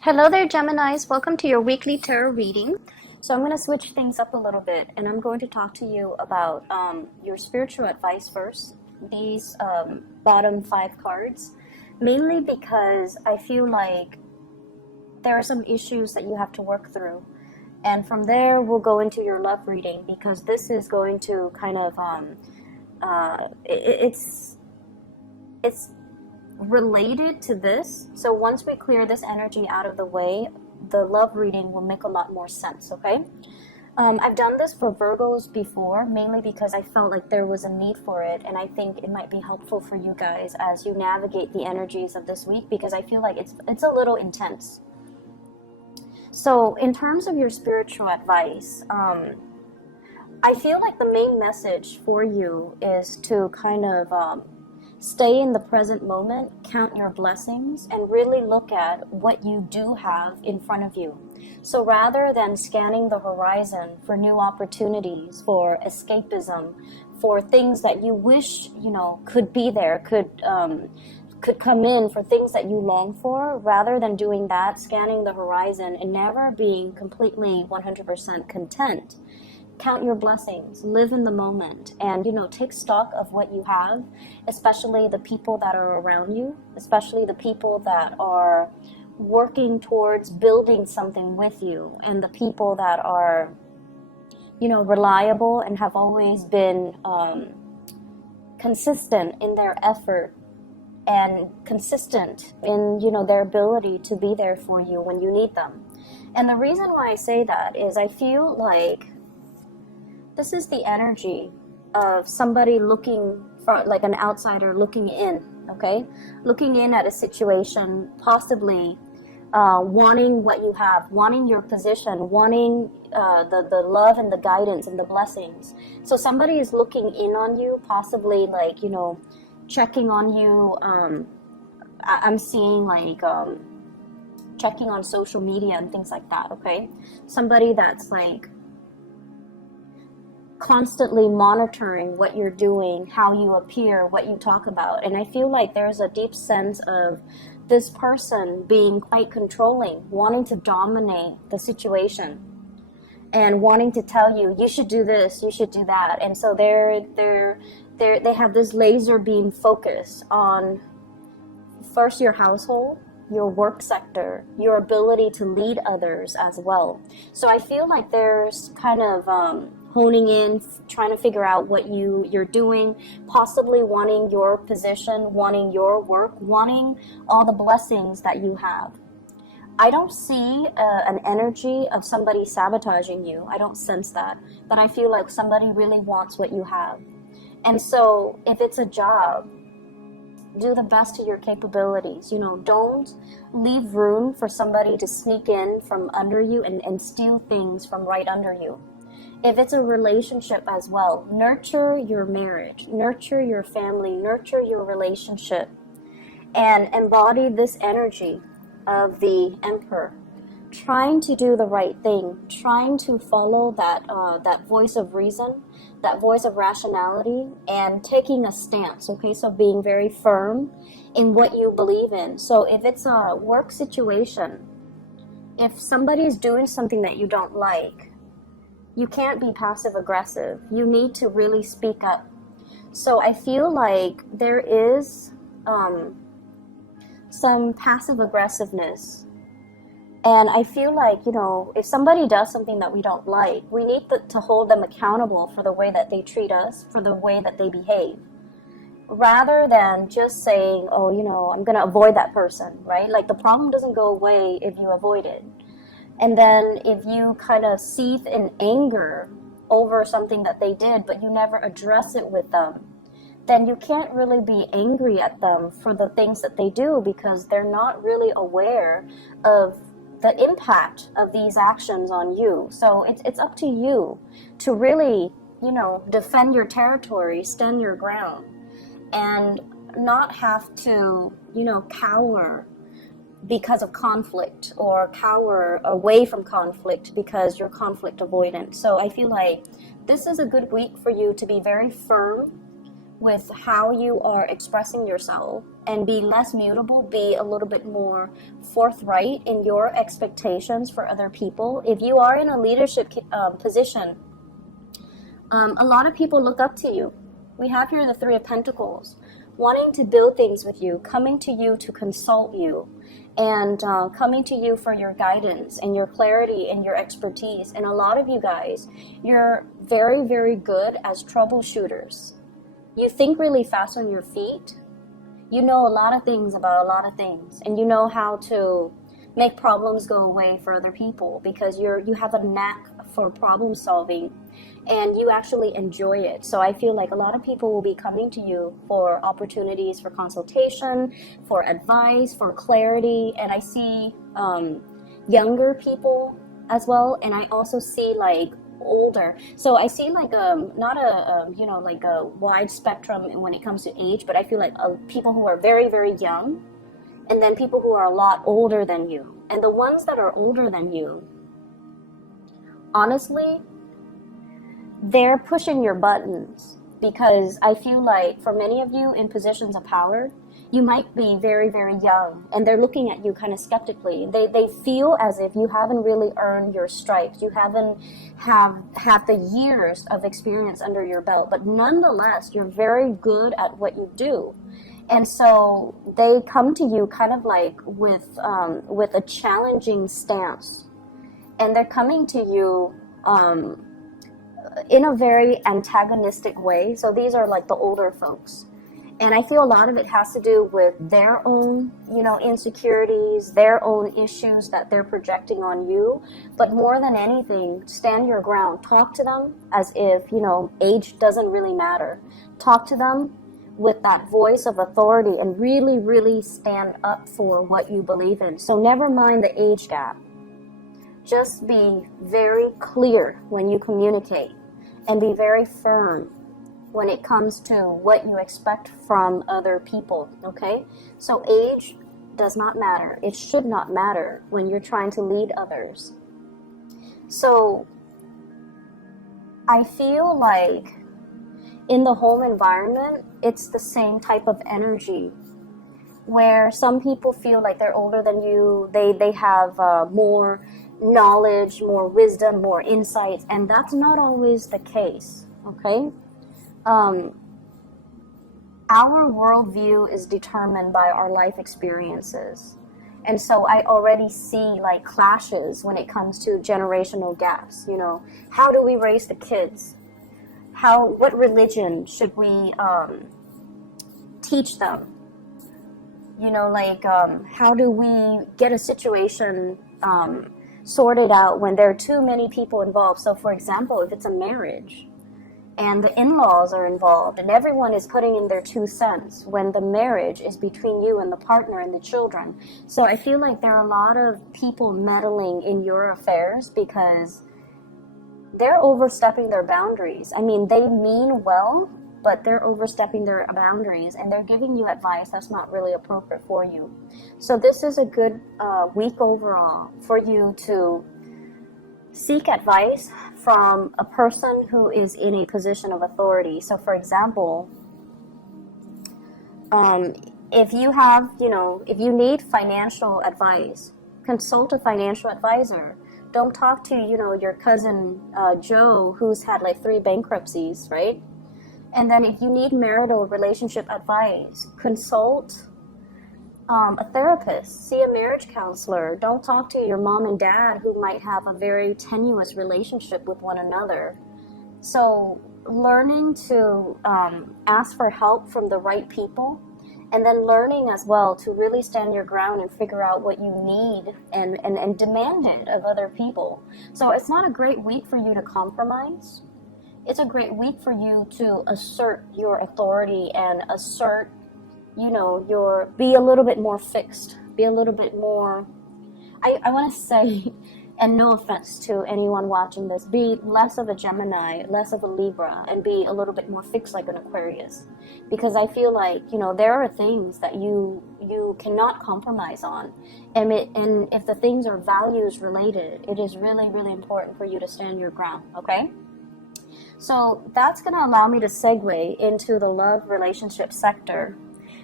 Hello there, Geminis. Welcome to your weekly tarot reading. So I'm going to switch things up a little bit, and I'm going to talk to you about your spiritual advice first. These bottom 5 cards, mainly because I feel like there are some issues that you have to work through. And from there, we'll go into your love reading, because this is going to kind of, it's related to this. So once we clear this energy out of the way, the love reading will make a lot more sense, okay? I've done this for Virgos before, mainly because I felt like there was a need for it, and I think it might be helpful for you guys as you navigate the energies of this week, because I feel like it's a little intense. So in terms of your spiritual advice, I feel like the main message for you is to kind of stay in the present moment, count your blessings, and really look at what you do have in front of you. So rather than scanning the horizon for new opportunities, for escapism, for things that you wish, could be there, could come in, for things that you long for, rather than doing that, scanning the horizon and never being completely 100% content, count your blessings, live in the moment, and take stock of what you have, especially the people that are around you, especially the people that are working towards building something with you, and the people that are reliable and have always been consistent in their effort and consistent in their ability to be there for you when you need them. And the reason why I say that is I feel like this is the energy of somebody looking for, like an outsider looking in, okay? Looking in at a situation, possibly wanting what you have, wanting your position, wanting the love and the guidance and the blessings. So somebody is looking in on you, possibly like, checking on you. I'm seeing like checking on social media and things like that, okay? Somebody that's like constantly monitoring what you're doing, how you appear, what you talk about. And I feel like there's a deep sense of this person being quite controlling, wanting to dominate the situation and wanting to tell you, you should do this, you should do that. And so they have this laser beam focus on first your household, your work sector, your ability to lead others as well. So I feel like there's kind of honing in, trying to figure out what you're doing, possibly wanting your position, wanting your work, wanting all the blessings that you have. I don't see an energy of somebody sabotaging you. I don't sense that. But I feel like somebody really wants what you have. And so if it's a job, do the best to your capabilities. Don't leave room for somebody to sneak in from under you and steal things from right under you. If it's a relationship as well, nurture your marriage, nurture your family, nurture your relationship, and embody this energy of the Emperor, trying to do the right thing, trying to follow that voice of reason, that voice of rationality, and taking a stance, okay? So being very firm in what you believe in. So if it's a work situation, if somebody is doing something that you don't like, you can't be passive aggressive. You need to really speak up. So I feel like there is some passive aggressiveness. And I feel like, if somebody does something that we don't like, we need to hold them accountable for the way that they treat us, for the way that they behave. Rather than just saying, I'm going to avoid that person, right? Like the problem doesn't go away if you avoid it. And then if you kind of seethe in anger over something that they did, but you never address it with them, then you can't really be angry at them for the things that they do, because they're not really aware of the impact of these actions on you. So it's up to you to really, defend your territory, stand your ground, and not have to, cower because of conflict, or cower away from conflict because you're conflict avoidant. So I feel like this is a good week for you to be very firm with how you are expressing yourself, and be less mutable, be a little bit more forthright in your expectations for other people. If you are in a leadership position, a lot of people look up to you. We have here the Three of Pentacles, wanting to build things with you, coming to you to consult you, and coming to you for your guidance and your clarity and your expertise. And a lot of you guys, you're very, very good as troubleshooters. You think really fast on your feet. You know a lot of things about a lot of things, and you know how to make problems go away for other people because you have a knack for problem solving, and you actually enjoy it. So I feel like a lot of people will be coming to you for opportunities for consultation, for advice, for clarity. And I see younger people as well, and I also see like older. So I see like not a you know, like a wide spectrum when it comes to age, but I feel like people who are very, very young, and then people who are a lot older than you. And the ones that are older than you, honestly, they're pushing your buttons, because I feel like for many of you in positions of power, you might be very, very young, and they're looking at you kind of skeptically. They feel as if you haven't really earned your stripes. You haven't had the years of experience under your belt, but nonetheless, you're very good at what you do. And so they come to you kind of like with a challenging stance, and they're coming to you in a very antagonistic way. So these are like the older folks. And I feel a lot of it has to do with their own, you know, insecurities, their own issues that they're projecting on you. But more than anything, stand your ground. Talk to them as if, you know, age doesn't really matter. Talk to them with that voice of authority and really, really stand up for what you believe in. So never mind the age gap. Just be very clear when you communicate, and be very firm when it comes to what you expect from other people, okay? So age does not matter. It should not matter when you're trying to lead others. So I feel like in the home environment, it's the same type of energy, where some people feel like they're older than you. They have more knowledge, more wisdom, more insights, and that's not always the case, okay? Our worldview is determined by our life experiences. And so I already see like clashes when it comes to generational gaps. You know, how do we raise the kids? What religion should we teach them? You know, like how do we get a situation sorted out when there are too many people involved? So for example, if it's a marriage and the in-laws are involved and everyone is putting in their 2 cents when the marriage is between you and the partner and the children. So I feel like there are a lot of people meddling in your affairs because they're overstepping their boundaries. I mean, they mean well, but they're overstepping their boundaries, and they're giving you advice that's not really appropriate for you. So this is a good week overall for you to seek advice from a person who is in a position of authority. So for example, if you have, you know, if you need financial advice, consult a financial advisor. Don't talk to, you know, your cousin Joe, who's had like 3 bankruptcies, right? And then if you need marital relationship advice, consult a therapist, see a marriage counselor. Don't talk to your mom and dad who might have a very tenuous relationship with one another. So learning to ask for help from the right people, and then learning as well to really stand your ground and figure out what you need and demand it of other people. So it's not a great week for you to compromise. It's a great week for you to assert your authority and assert, you know, be a little bit more fixed, be a little bit more, I want to say, and no offense to anyone watching this, be less of a Gemini, less of a Libra, and be a little bit more fixed like an Aquarius. Because I feel like, you know, there are things that you cannot compromise on. And if the things are values related, it is really, really important for you to stand your ground, okay? So that's going to allow me to segue into the love relationship sector.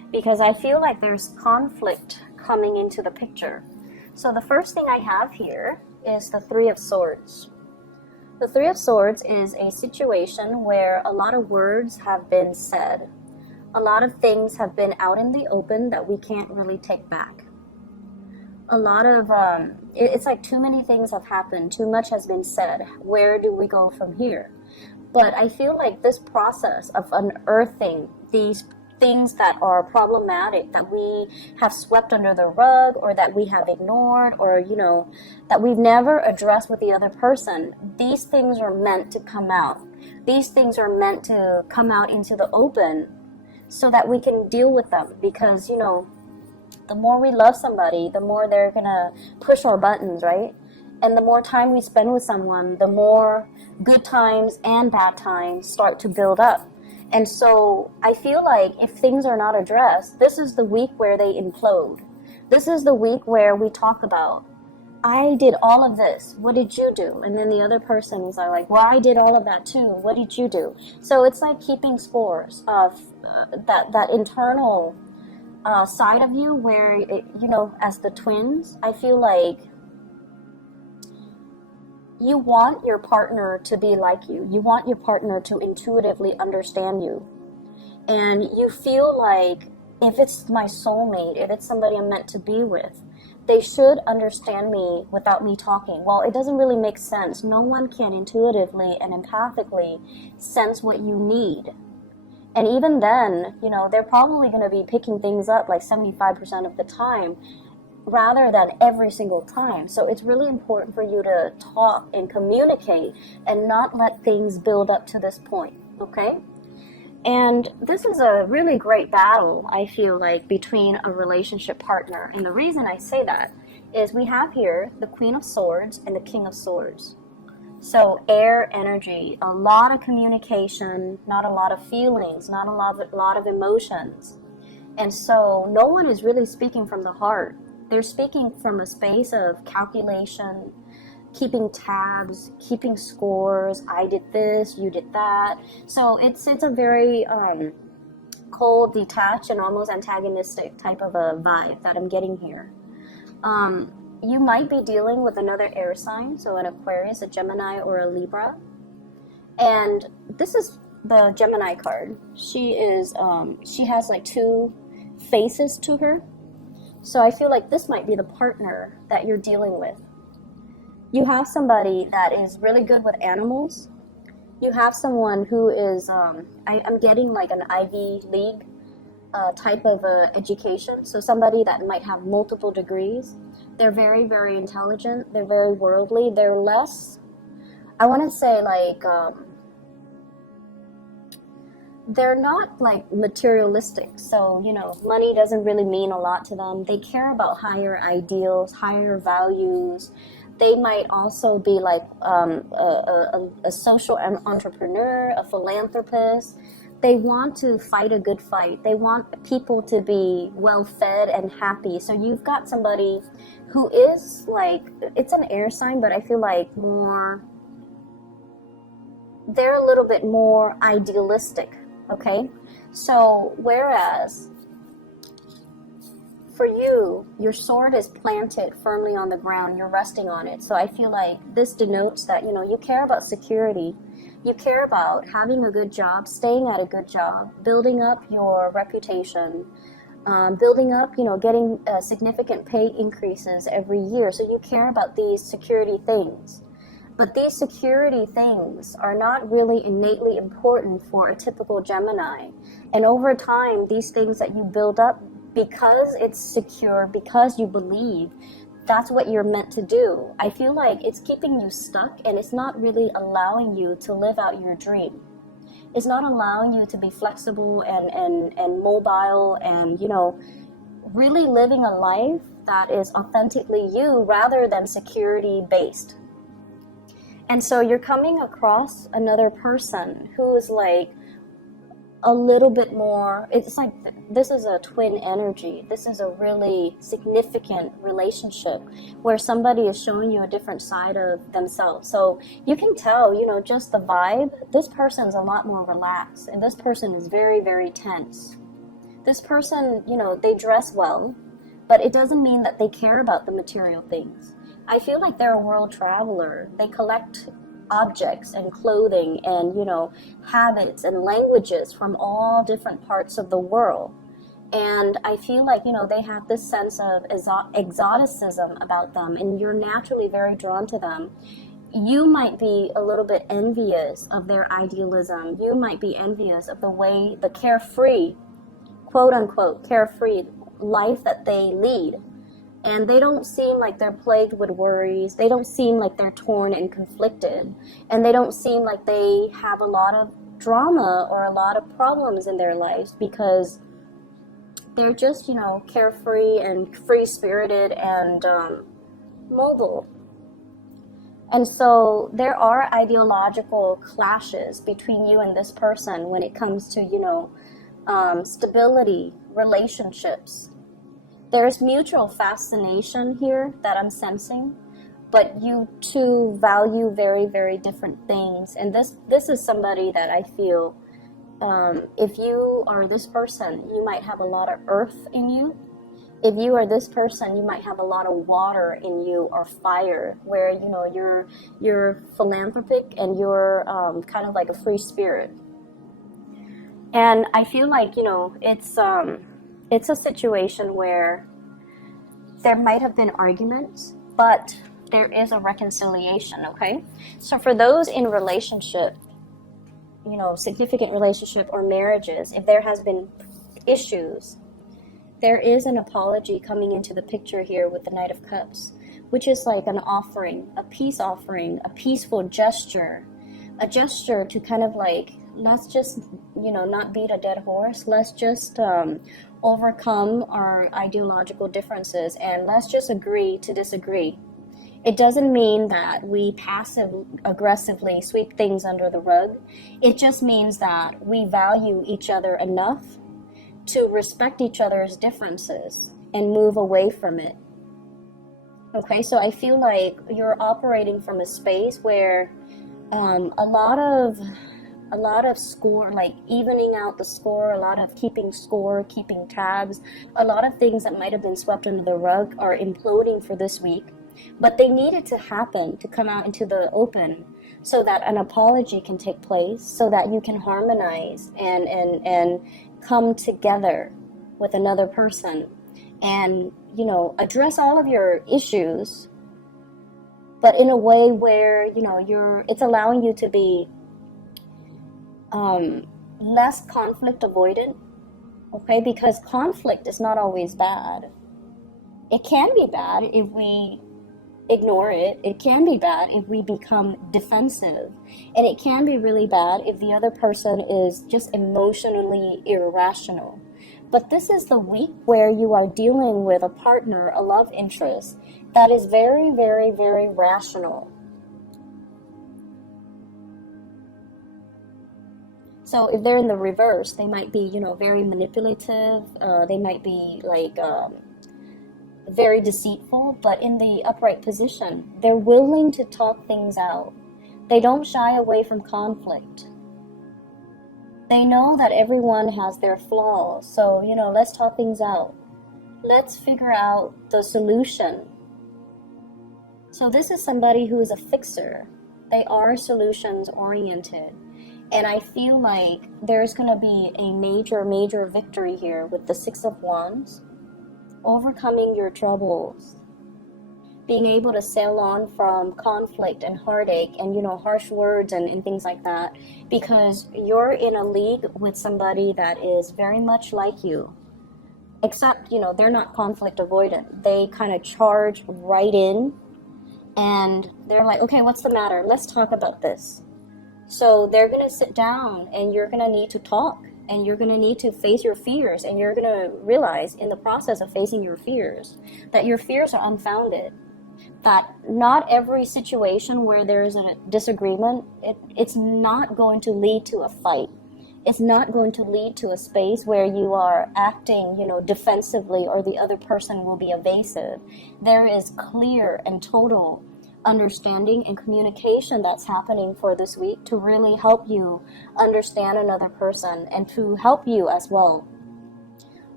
because I feel like there's conflict coming into the picture. So the first thing I have here is the Three of Swords. The Three of Swords is a situation where a lot of words have been said. A lot of things have been out in the open that we can't really take back. A lot of, it's like too many things have happened. Too much has been said. Where do we go from here? But I feel like this process of unearthing these things that are problematic, that we have swept under the rug, or that we have ignored, or, you know, that we've never addressed with the other person, these things are meant to come out. These things are meant to come out into the open so that we can deal with them. Because, you know, the more we love somebody, the more they're gonna push our buttons, right? And the more time we spend with someone, the more good times and bad times start to build up. And so I feel like if things are not addressed, this is the week where they implode. This is the week where we talk about, I did all of this, what did you do? And then the other person is like, well, I did all of that too, what did you do? So it's like keeping scores of that internal side of you where, you know, as the twins, I feel like you want your partner to be like you. You want your partner to intuitively understand you. And you feel like if it's my soulmate, if it's somebody I'm meant to be with, they should understand me without me talking. Well, it doesn't really make sense. No one can intuitively and empathically sense what you need. And even then, you know, they're probably going to be picking things up like 75% of the time, rather than every single time. So it's really important for you to talk and communicate and not let things build up to this point, okay? And this is a really great battle, I feel like, between a relationship partner. And the reason I say that is we have here the Queen of Swords and the King of Swords. So air energy, a lot of communication, not a lot of feelings, not a lot of emotions. And so no one is really speaking from the heart. They're speaking from a space of calculation, keeping tabs, keeping scores. I did this, you did that. So it's a very cold, detached, and almost antagonistic type of a vibe that I'm getting here. You might be dealing with another air sign, so an Aquarius, a Gemini, or a Libra. And this is the Gemini card. She has like two faces to her. So I feel like this might be the partner that you're dealing with. You have somebody that is really good with animals. You have someone who is, I'm getting like an Ivy League type of education. So somebody that might have multiple degrees. They're very, very intelligent. They're very worldly. They're less, I want to say like, they're not like materialistic. So, you know, money doesn't really mean a lot to them. They care about higher ideals, higher values. They might also be like a social entrepreneur, a philanthropist. They want to fight a good fight. They want people to be well fed and happy. So you've got somebody who is like, it's an air sign, but I feel like they're a little bit more idealistic. Okay, so whereas for you, your sword is planted firmly on the ground, you're resting on it. So I feel like this denotes that, you know, you care about security, you care about having a good job, staying at a good job, building up your reputation, building up, you know, getting significant pay increases every year. So you care about these security things. But these security things are not really innately important for a typical Gemini. And over time, these things that you build up, because it's secure, because you believe, that's what you're meant to do. I feel like it's keeping you stuck, and it's not really allowing you to live out your dream. It's not allowing you to be flexible and mobile and, you know, really living a life that is authentically you rather than security based. And so you're coming across another person who is like a little bit more, it's like this is a twin energy. This is a really significant relationship where somebody is showing you a different side of themselves. So you can tell, you know, just the vibe, this person's a lot more relaxed and this person is very, very tense. This person, you know, they dress well, but it doesn't mean that they care about the material things. I feel like they're a world traveler. They collect objects and clothing and, you know, habits and languages from all different parts of the world. And I feel like, you know, they have this sense of exoticism about them, and you're naturally very drawn to them. You might be a little bit envious of their idealism. You might be envious of the way, the carefree, quote unquote, carefree life that they lead. And they don't seem like they're plagued with worries. They don't seem like they're torn and conflicted. And they don't seem like they have a lot of drama or a lot of problems in their lives, because they're just, you know, carefree and free-spirited and mobile. And so there are ideological clashes between you and this person when it comes to, you know, stability, relationships. There's mutual fascination here that I'm sensing, but you two value very, very different things. And this is somebody that I feel, if you are this person, you might have a lot of earth in you. If you are this person, you might have a lot of water in you, or fire, where, you know, you're philanthropic and you're kind of like a free spirit. And I feel like, you know, it's a situation where there might have been arguments, but there is a reconciliation, okay? So for those in relationship, you know, significant relationship or marriages, if there has been issues, there is an apology coming into the picture here with the Knight of Cups, which is like an offering, a peace offering, a peaceful gesture, a gesture to kind of like, let's just, you know, not beat a dead horse. Let's just overcome our ideological differences, and let's just agree to disagree. It doesn't mean that we passive-aggressively sweep things under the rug. It just means that we value each other enough to respect each other's differences and move away from it. Okay, so I feel like you're operating from a space where a lot of score, like evening out the score, a lot of keeping score, keeping tabs, a lot of things that might have been swept under the rug are imploding for this week. But they needed to happen to come out into the open so that an apology can take place, so that you can harmonize and come together with another person and, you know, address all of your issues, but in a way where, you know, it's allowing you to be less conflict avoidant, okay? Because conflict is not always bad. It can be bad if we ignore it. It can be bad if we become defensive. And it can be really bad if the other person is just emotionally irrational. But this is the week where you are dealing with a partner, a love interest, that is very, very, very rational. So if they're in the reverse, they might be, you know, very manipulative. They might be like very deceitful, but in the upright position, they're willing to talk things out. They don't shy away from conflict. They know that everyone has their flaws. So, you know, let's talk things out. Let's figure out the solution. So this is somebody who is a fixer. They are solutions oriented. And I feel like there's going to be a major, major victory here with the Six of Wands. Overcoming your troubles, being able to sail on from conflict and heartache and, you know, harsh words and things like that, because you're in a league with somebody that is very much like you, except, you know, they're not conflict avoidant. They kind of charge right in and they're like, okay, what's the matter? Let's talk about this. So they're going to sit down and you're going to need to talk. And you're going to need to face your fears, and you're going to realize in the process of facing your fears that your fears are unfounded, that not every situation where there's a disagreement, it's not going to lead to a fight. It's not going to lead to a space where you are acting, you know, defensively, or the other person will be evasive. There is clear and total understanding and communication that's happening for this week to really help you understand another person and to help you as well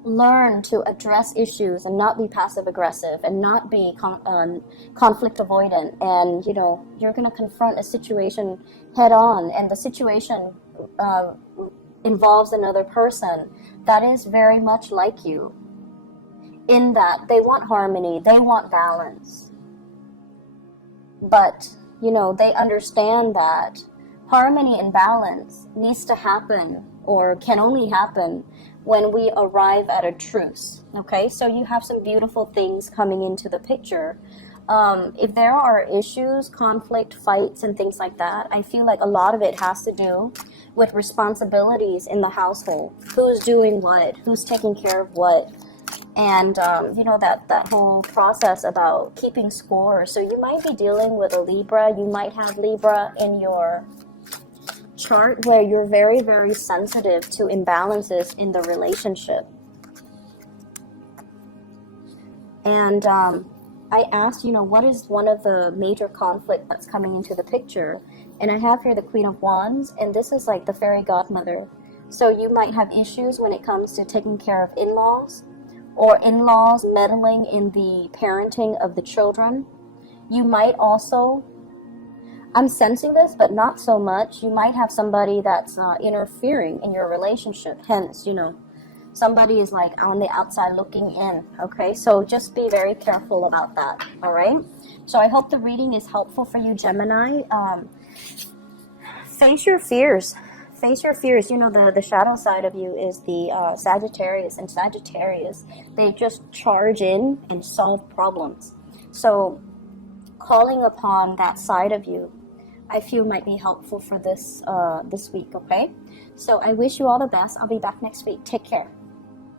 learn to address issues and not be passive aggressive and not be conflict avoidant. And you know, you're going to confront a situation head on, and the situation involves another person that is very much like you, in that they want harmony, they want balance, but you know, they understand that harmony and balance needs to happen, or can only happen, when we arrive at a truce. Okay, so you have some beautiful things coming into the picture. If there are issues, conflict, fights, and things like that, I feel like a lot of it has to do with responsibilities in the household. Who's doing what? Who's taking care of what? And you know, that whole process about keeping score. So you might be dealing with a Libra. You might have Libra in your chart, where you're very, very sensitive to imbalances in the relationship. And I asked, you know, what is one of the major conflict that's coming into the picture? And I have here the Queen of Wands, and this is like the fairy godmother. So you might have issues when it comes to taking care of in-laws, or in-laws meddling in the parenting of the children. You might also, I'm sensing this, but not so much, you might have somebody that's interfering in your relationship. Hence, you know, somebody is like on the outside looking in. Okay, so just be very careful about that. All right, so I hope the reading is helpful for you, Gemini. Face your fears. Face your fears. You know, the shadow side of you is the Sagittarius, and Sagittarius, they just charge in and solve problems. So calling upon that side of you, I feel might be helpful for this week. Okay, so I wish you all the best. I'll be back next week. Take care.